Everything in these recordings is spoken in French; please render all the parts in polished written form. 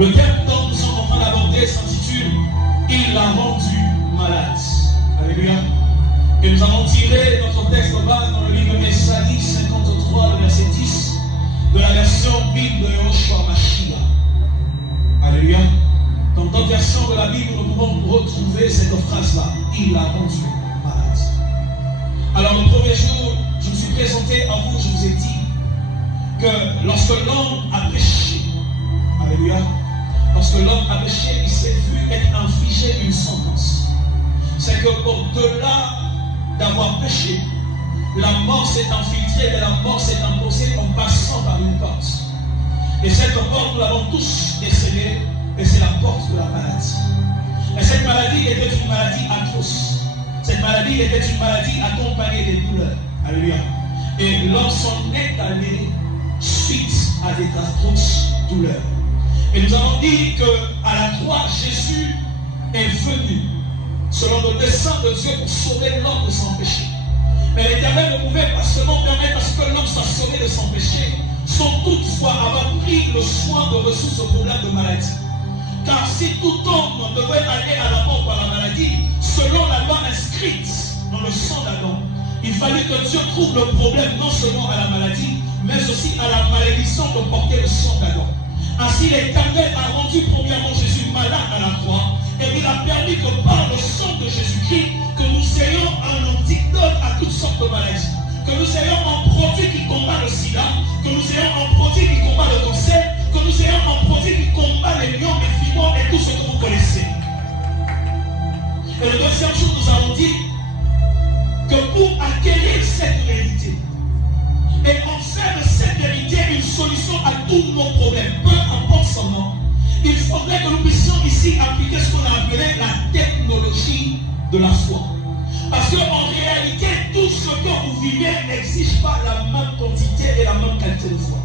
Le thème dont nous sommes en train d'aborder s'intitule « Il l'a rendu malade ». Alléluia. Et nous allons tirer notre texte de base dans le livre d'Ésaïe 53, le verset 10, de la version Bible de Yoshua Mashiach. Alléluia. Dans d'autres versions de la Bible, nous pouvons retrouver cette phrase-là. Il l'a rendu malade. Alors le premier jour, je me suis présenté à vous, je vous ai dit que lorsque l'homme a péché, alléluia, lorsque l'homme a péché, il s'est vu être infligé une sentence. C'est qu'au-delà d'avoir péché, la mort s'est infiltrée et la mort s'est imposée en passant par une porte. Et cette porte, nous l'avons tous décelée, et c'est la porte de la maladie. Et cette maladie était une maladie atroce. Cette maladie était une maladie accompagnée des douleurs. Alléluia. Et l'homme s'en est allé suite à des atroces douleurs. Et nous avons dit qu'à la croix, Jésus est venu selon le dessein de Dieu pour sauver l'homme de son péché. Mais l'Éternel ne pouvait pas seulement permettre à ce que l'homme soit sauvé de son péché, sans toutefois avoir pris le soin de résoudre ce problème de maladie. Car si tout homme devait aller à la mort par la maladie, selon la loi inscrite dans le sang d'Adam, il fallait que Dieu trouve le problème non seulement à la maladie, mais aussi à la malédiction que portait le sang d'Adam. Ainsi, l'Éternel a rendu premièrement Jésus malade à la croix, et il a permis que par le sang de Jésus-Christ, que nous ayons un antidote à toutes sortes de maladies. Que nous ayons un produit qui combat le sida, que nous ayons un produit qui combat le cancer, que nous ayons un produit qui combat les lions, les fibres et tout ce que vous connaissez. Et le deuxième jour, nous avons dit que pour acquérir cette vérité et en faire de cette vérité une solution à tous nos problèmes, peu importe son nom, il faudrait que nous puissions ici appliquer ce qu'on a appelé la technologie de la foi. Parce qu'en réalité, tout ce que vous vivez n'exige pas la même quantité et la même qualité de foi.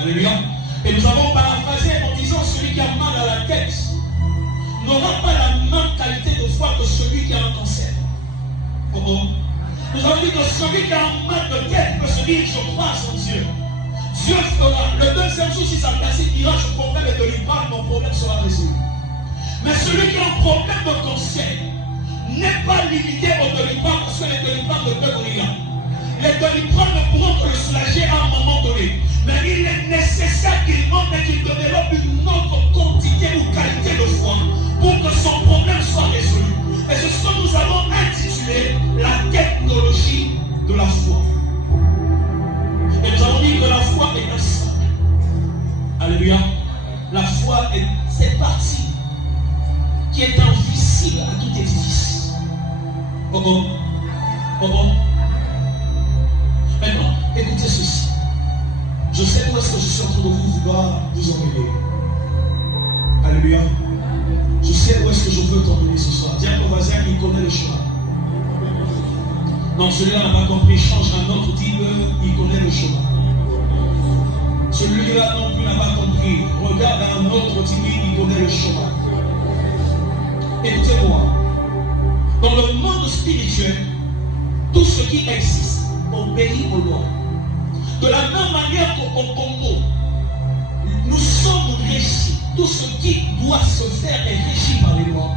Alléluia. Et nous avons paraphrasé en disant celui qui a mal à la tête n'aura pas la même qualité de foi que celui qui a un cancer. Oh oh. Nous avons dit que celui qui a un mal de tête peut se dire je crois à son Dieu. Dieu fera. Le deuxième jour, si ça passe, il dira je prendrai le Doliprane, mon problème sera résolu. Mais celui qui a un problème de cancer n'est pas limité au Doliprane parce que les Doliprane ne peuvent rien. Les Doliprane ne pourront que le soulager à un moment donné. Mais il est nécessaire qu'il monte et qu'il développe une autre quantité ou qualité de foi pour que son problème soit résolu. Et c'est ce que nous avons intitulé la technologie de la foi. Et nous avons dit que la foi est un sang. Alléluia. La foi est cette partie qui est invisible à tout édifice. Oh oh. Oh oh. Maintenant, écoutez ceci. Je sais où est-ce que je suis en train de vouloir vous emmener. Alléluia. Je sais où est-ce que je veux t'emmener ce soir. Dis à ton voisin, il connaît le chemin. Non, celui-là n'a pas compris. Change un autre, dis-le, il connaît le chemin. Celui-là non plus n'a pas compris. Regarde un autre, dis-lui, il connaît le chemin. Écoutez-moi. Dans le monde spirituel, tout ce qui existe obéit aux lois. De la même manière qu'au Congo, nous sommes régis. Tout ce qui doit se faire est régi par les lois.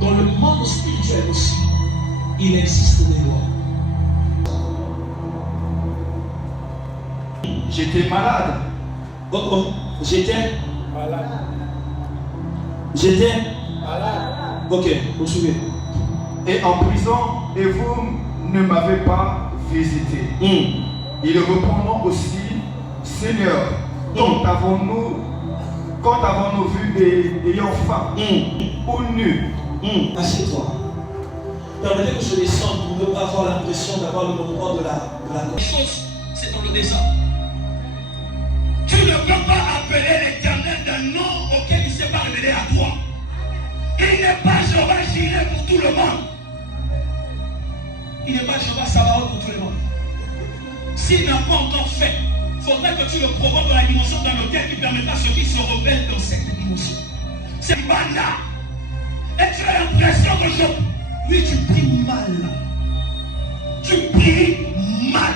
Dans le monde spirituel aussi, il existe des lois. J'étais malade. Oh oh, j'étais Malade. J'étais Malade. Ok, vous suivez. Et en prison, et vous ne m'avez pas visité. Ils répondront aussi, Seigneur, quand avons-nous vu des ayant faim ou nus? Assieds-toi. Permettez que je descende pour ne pas avoir l'impression d'avoir le monopole de la chose, c'est dans le désordre. Tu ne peux pas appeler l'Éternel d'un nom auquel il ne s'est pas révélé à toi. Il n'est pas Jéhovah Jireh pour tout le monde. Il n'est pas Jéhovah Sabaoth pour tout le monde. S'il n'a pas encore fait, il faudrait que tu le provoques dans la dimension dans laquelle il permettra à ceux qui se rebellent dans cette dimension. C'est mal là. Et tu as l'impression que oui, tu pries mal. Tu pries mal.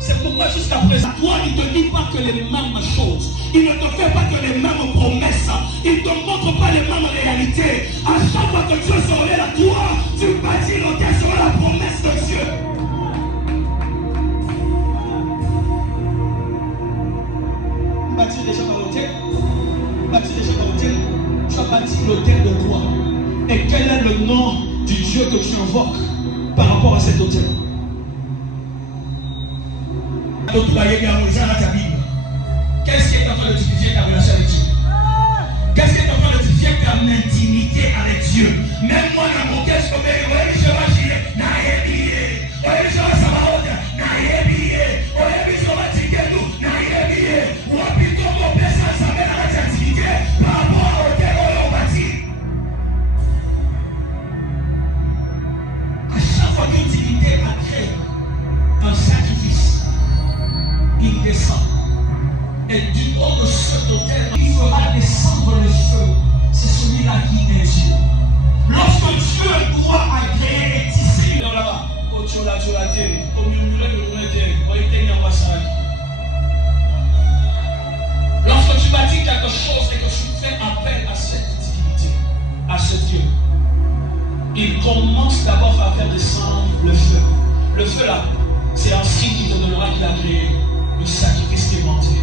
C'est C'est pourquoi jusqu'à présent, toi, il ne te dit pas que les mêmes choses. Il ne te fait pas que les mêmes promesses. Il ne te montre pas les mêmes réalités. À chaque fois que Dieu se révèle à toi, tu bâtis l'autel sur la promesse de Dieu. Bâtis déjà par l'autel. Bâtis déjà par l'autel. Tu as bâti l'autel de quoi? Et quel est le nom du Dieu que tu invoques par rapport à cet autel? Qu'est-ce qui est en train de diffuser ta relation avec Dieu? Qu'est-ce qui est en train de diffuser ton intimité avec Dieu? Même moi, dans mon cœur, je vais je vais girer, naïe, je vais savoir, naïe, je vais tirer nous, naïe, ou plutôt mon père, ça met la activité par rapport au autel où on bâtit. À chaque fois qu'une divinité a créé un sacrifice, il descend. Et du haut de cet autel, il fera descendre le feu. C'est celui-là qui est Dieu. Lorsque Dieu doit agréer et tisser là-bas, lorsque tu bâtis quelque chose et que tu fais appel à cette divinité, à ce Dieu, il commence d'abord à faire descendre le feu. Le feu là, c'est un signe qui te donnera qu'il a créé le sacrifice qui est monté.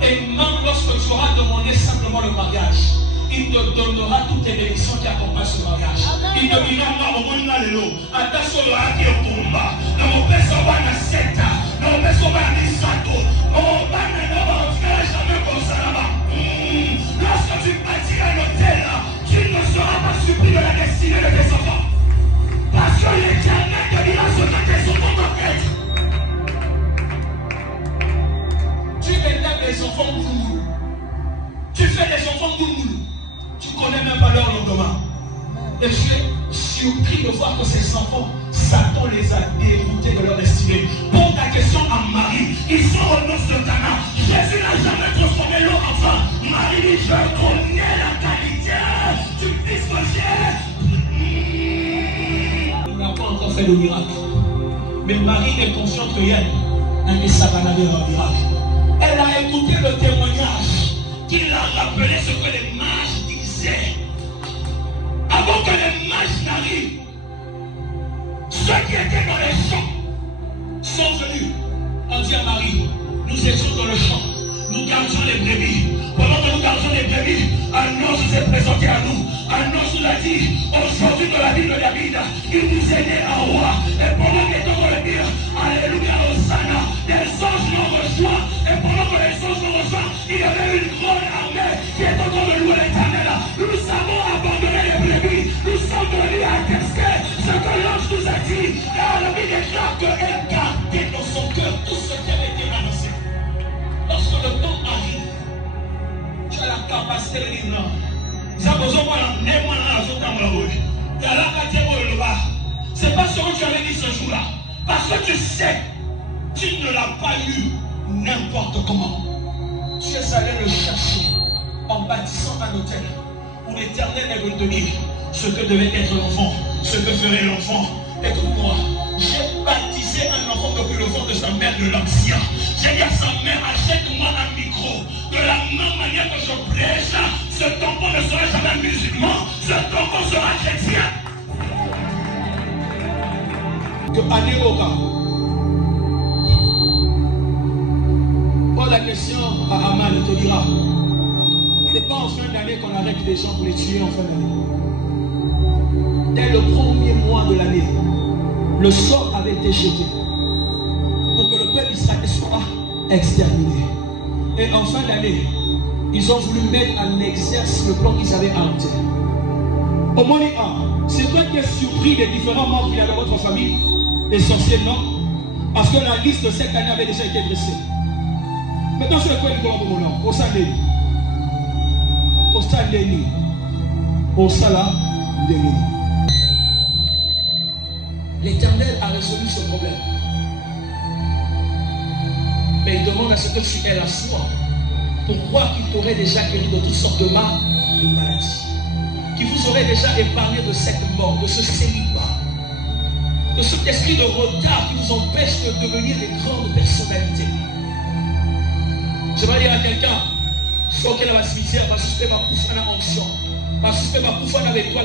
Et même lorsque tu auras demandé simplement le mariage, il te donnera toutes les bénédictions qui accompagnent ce mariage. Il te dira, moi, au moins là, les lots, attention, le haki au combat, dans mon père, ça va na seta, dans mon père, ça va na misato, dans mon père, ça va na jamais comme ça là-bas. Lorsque tu bâtis un hôtel, tu ne seras pas surpris de la destinée de tes enfants. Parce que l'Éternel te dira ce que tes enfants doivent être. Tu élèves des enfants mouloumou. Tu fais des enfants mouloumou. Tu ne connais même pas leur lendemain. Et tu es surpris de voir que ces enfants, Satan les a déroutés de leur destinée. Pour ta question à Marie, ils sont au nom de Cana. Jésus n'a jamais transformé l'eau en vin. Marie dit, je connais la qualité du fils que j'ai. Il n'a pas encore fait le miracle. Mais Marie est consciente qu'elle a ça va aller un miracle. Elle a écouté le témoignage qui l'a rappelé ce que les mages disaient. Avant que les mages n'arrivent, ceux qui étaient dans les champs sont venus. On dit à Marie, nous étions dans le champ, nous gardions les brebis. Pendant que nous gardions les brebis, un ange s'est présenté à nous. Un ange nous a dit, aujourd'hui dans la ville de David, il nous est né un roi. Et pendant qu'il était dans le dire, alléluia, Hosanna, des anges l'ont rejoint. Et pendant que les anges l'ont rejoint, il y avait une grande armée qui est en train de louer l'Éternel. Nous avons abandonné les brebis. Nous sommes venus attester ce que l'ange nous a dit. Car la Bible déclare qu'elle gardait dans son cœur tout ce qui avait été annoncé. Lorsque le temps arrive, tu as la capacité de dire non. C'est pas ce que tu avais dit ce jour-là. Parce que tu sais, tu ne l'as pas eu n'importe comment. Tu es allé le chercher en bâtissant un hôtel où l'Éternel est venu te dire ce que devait être l'enfant, ce que ferait l'enfant. Écoute-moi, j'ai baptisé un enfant depuis le ventre de sa mère de l'ancien. J'ai dit à sa mère, achète-moi un micro. De la même manière que je prêche, cet enfant ne sera jamais musulman, cet enfant sera chrétien. Que Anéoka. Pose la question à Aman, il te dira. C'est pas en fin d'année qu'on arrête les gens pour les tuer en fin d'année. Dès le premier mois de l'année, le sort avait été jeté pour que le peuple d'Israël soit exterminé. Et en fin d'année, ils ont voulu mettre en exerce le plan qu'ils avaient arrêté. Au moins, c'est toi qui es surpris des différents membres qu'il y a dans votre famille, essentiellement, parce que la liste de cette année avait déjà été dressée. Maintenant, c'est quoi le nom de mon nom? Au Sandéni. Au Sandéni. Au Salah Déni. L'Éternel a résolu ce problème. Mais il demande à ce que tu aies la foi pour croire qu'il t'aurait déjà guéri de toutes sortes de maladies. Qu'il vous aurait déjà épargné de cette mort, de ce célibat. de cet esprit de retard qui nous empêche de devenir des grandes personnalités. Je vais dire à quelqu'un, faut qu'elle va se misère, va se faire ma poufana onction, va se faire ma poufana avec toi,